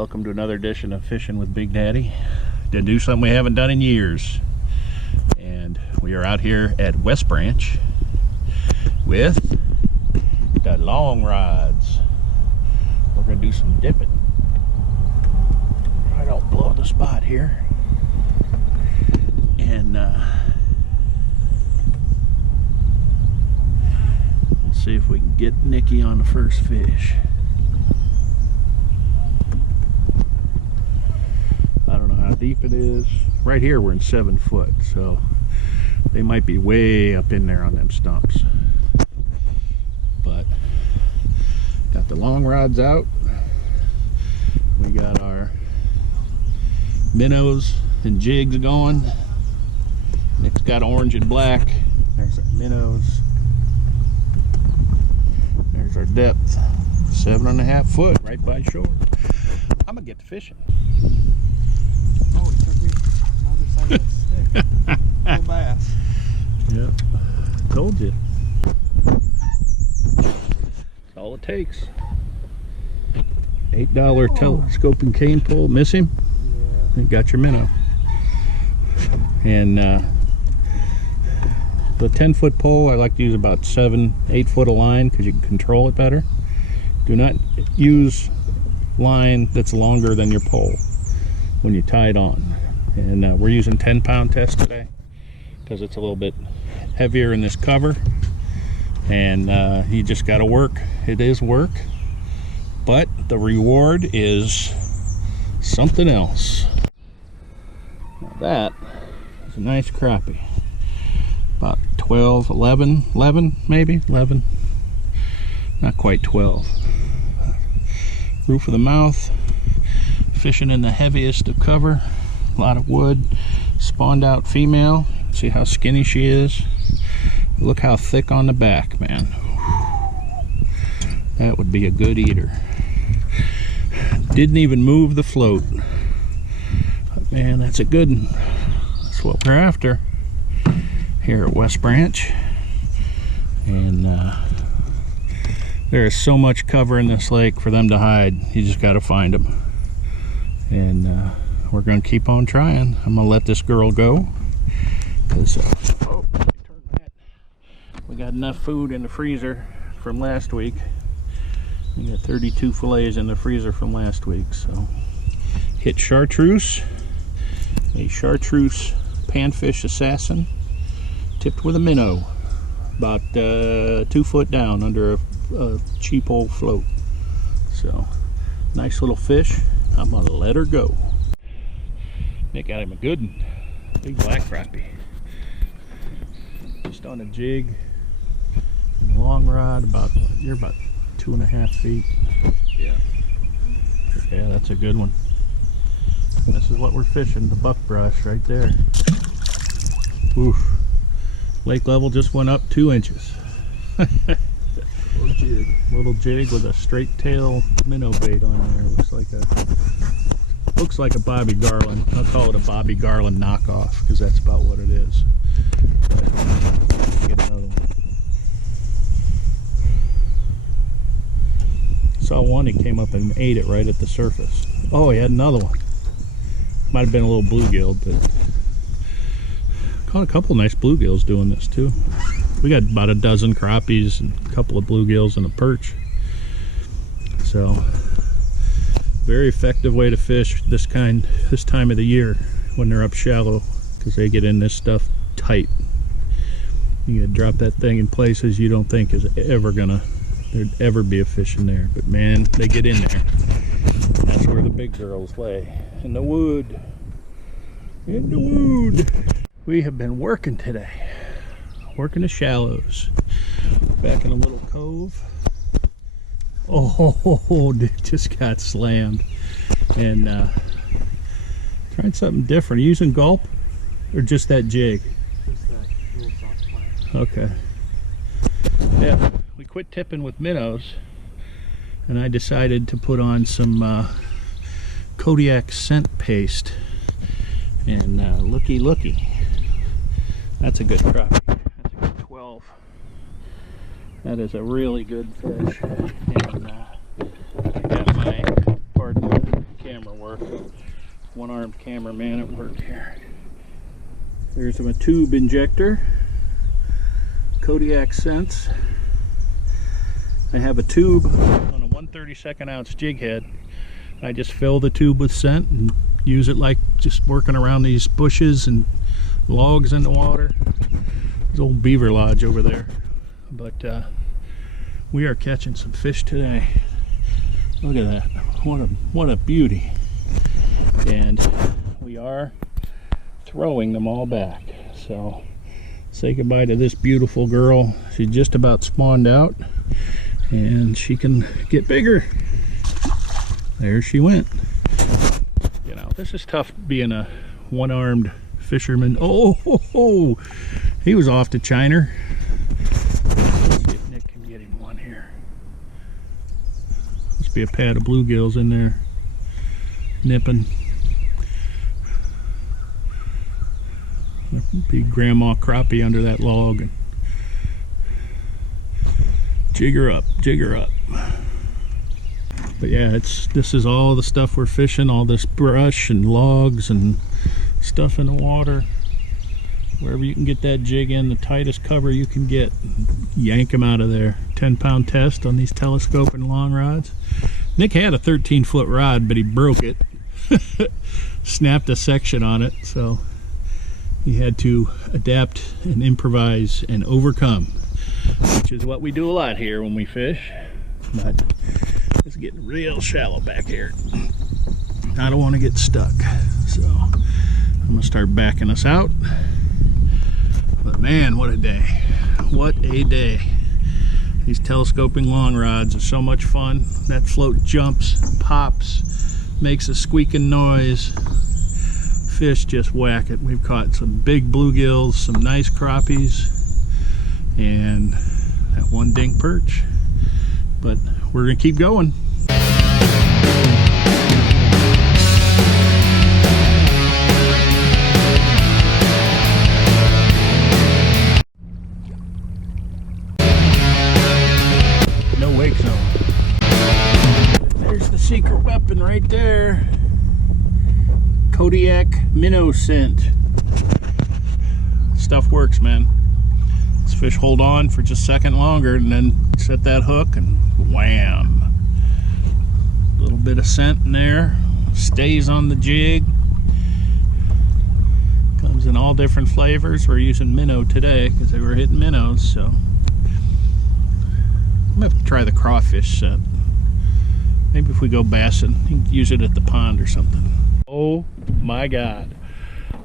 Welcome to another edition of Fishing with Big Daddy. To do something we haven't done in years. And we are out here at Westbranch with the long rods. We're gonna do some dipping. I don't blow the spot here. And we'll see if we can get Nikki on the first fish. I don't know how deep it is. Right here we're in 7 foot, so they might be way up in there on them stumps. But got the long rods out. We got our minnows and jigs going. Nick's got orange and black. There's our minnows. There's our depth. 7.5 foot right by shore. I'm gonna get to fishing. Oh, it took me on the other side of the stick. Little bass. Yep. Told you. That's all it takes. $8 telescoping cane pole. Miss him? Yeah. You got your minnow. And the 10-foot pole, I like to use about 7-8 foot of line because you can control it better. Do not use line that's longer than your pole when you tie it on. And we're using 10-pound test today because it's a little bit heavier in this cover. And you just got to work. It is work, but the reward is something else. Now that is a nice crappie. About 12, 11 maybe, 11. Not quite 12. Roof of the mouth. Fishing in the heaviest of cover. A lot of wood. Spawned out female. See how skinny she is. Look how thick on the back, man. That would be a good eater. Didn't even move the float. But man, that's a good one. That's what we're after here at Westbranch. And there is so much cover in this lake for them to hide. You just got to find them. And we're going to keep on trying. I'm going to let this girl go because oh, let me turn that. We got enough food in the freezer from last week. We got 32 fillets in the freezer from last week. So hit chartreuse, a chartreuse panfish assassin, tipped with a minnow, about 2 foot down under a cheap old float. So nice little fish. I'm gonna let her go. Nick got him a good one. Big black crappie. Just on a jig and long rod. You're about 2.5 feet. Yeah. Yeah, that's a good one. This is what we're fishing, the buck brush right there. Oof. Lake level just went up 2 inches. Little jig with a straight tail minnow bait on there. Looks like a Bobby Garland. I'll call it a Bobby Garland knockoff because that's about what it is. But, get another one. Saw one, he came up and ate it right at the surface. Oh, he had another one. Might have been a little bluegill, but caught a couple nice bluegills doing this too. We got about a dozen crappies and a couple of bluegills and a perch. So very effective way to fish this time of the year when they're up shallow, because they get in this stuff tight. You gotta drop that thing in places you don't think there'd ever be a fish in there, but man, they get in there. That's where the big girls lay, in the wood. In the wood. We have been working today. Working the shallows. Back in a little cove. Oh, it just got slammed. And trying something different. Are you using gulp or just that jig? Just that little soft plant. Okay. Yeah, we quit tipping with minnows, and I decided to put on some Kodiak scent paste. And looky. That's a good crappie. That's a good 12. That is a really good fish. And I got my, pardon the camera work. One-armed cameraman at work here. There's a tube injector. Kodiak Sense. I have a tube on a 1/32 ounce jig head. I just fill the tube with scent and use it like just working around these bushes and logs in the water. There's old beaver lodge over there. But we are catching some fish today. Look at that. What a beauty. And we are throwing them all back. So say goodbye to this beautiful girl. She just about spawned out and she can get bigger. There she went. You know, this is tough being a one-armed fisherman. Oh, he was off to China. Let's see if Nick can get him one here. Must be a pad of bluegills in there nipping. Big grandma crappie under that log. And jig her up, jig her up. But yeah, this is all the stuff we're fishing, all this brush and logs and stuff in the water. Wherever you can get that jig in, the tightest cover you can get, yank them out of there. 10-pound test on these telescoping long rods. Nick had a 13-foot rod, but he broke it. Snapped a section on it, so he had to adapt and improvise and overcome, which is what we do a lot here when we fish. But it's getting real shallow back here. I don't want to get stuck, so I'm gonna start backing us out. But man, what a day. What a day. These telescoping long rods are so much fun. That float jumps, pops, makes a squeaking noise. Fish just whack it. We've caught some big bluegills, some nice crappies, and that one dink perch. But we're gonna keep going. No wake zone. There's the secret weapon right there. Kodiak minnow scent. Stuff works, man. This fish hold on for just a second longer and then set that hook and wham. A little bit of scent in there. Stays on the jig. Comes in all different flavors. We're using minnow today because they were hitting minnows, so I'm gonna have to try the crawfish scent. Maybe if we go bassing, you can use it at the pond or something. Oh my God.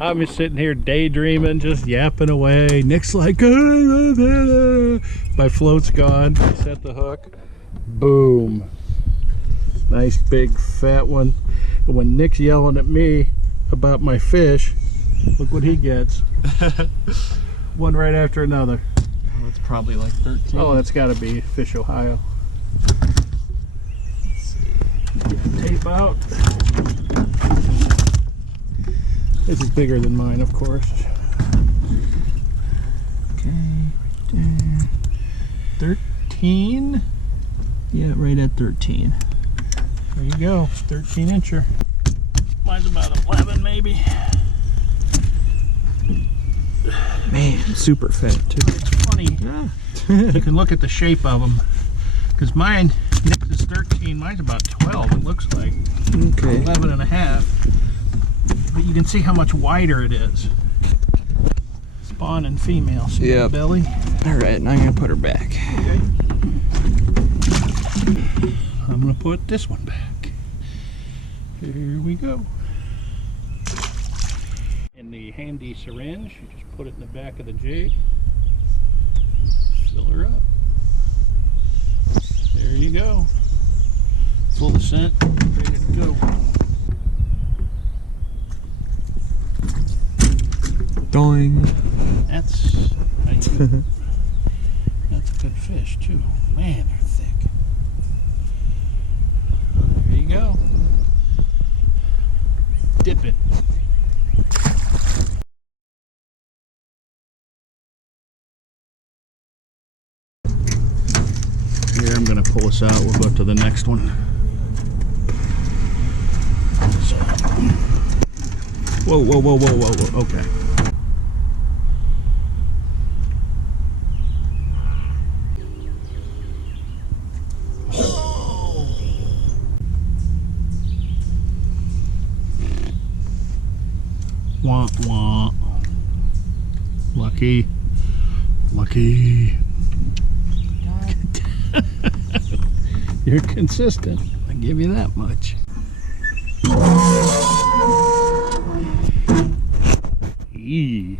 I'm just sitting here daydreaming, just yapping away. Nick's like, my float's gone. I set the hook. Boom. Nice big fat one. And when Nick's yelling at me about my fish, look what he gets. One right after another. Oh, it's probably like 13. Oh, that's gotta be Fish Ohio. Get the tape out. This is bigger than mine, of course. Okay, right there. 13? Yeah, right at 13. There you go, 13 incher. Mine's about 11 maybe. Man, super fat too. It's funny, Yeah. you can look at the shape of them. Because mine, Nick's is 13, mine's about 12, it looks like. Okay. 11 and a half. But you can see how much wider it is. Spawn and female. See Yep. the belly? Alright, now I'm going to put her back. Okay. I'm going to put this one back. Here we go. In the handy syringe, you just put it in the back of the jig. Fill her up. There you go. Full of scent, ready to go. Doing. That's that's a good fish too. Man, they're thick. There you go. Dip it. Here, I'm gonna pull this out. We'll go to the next one. Whoa, whoa, whoa, whoa, whoa, whoa. Okay. Wah, wah. Lucky. Lucky. You're consistent. I give you that much. Eee.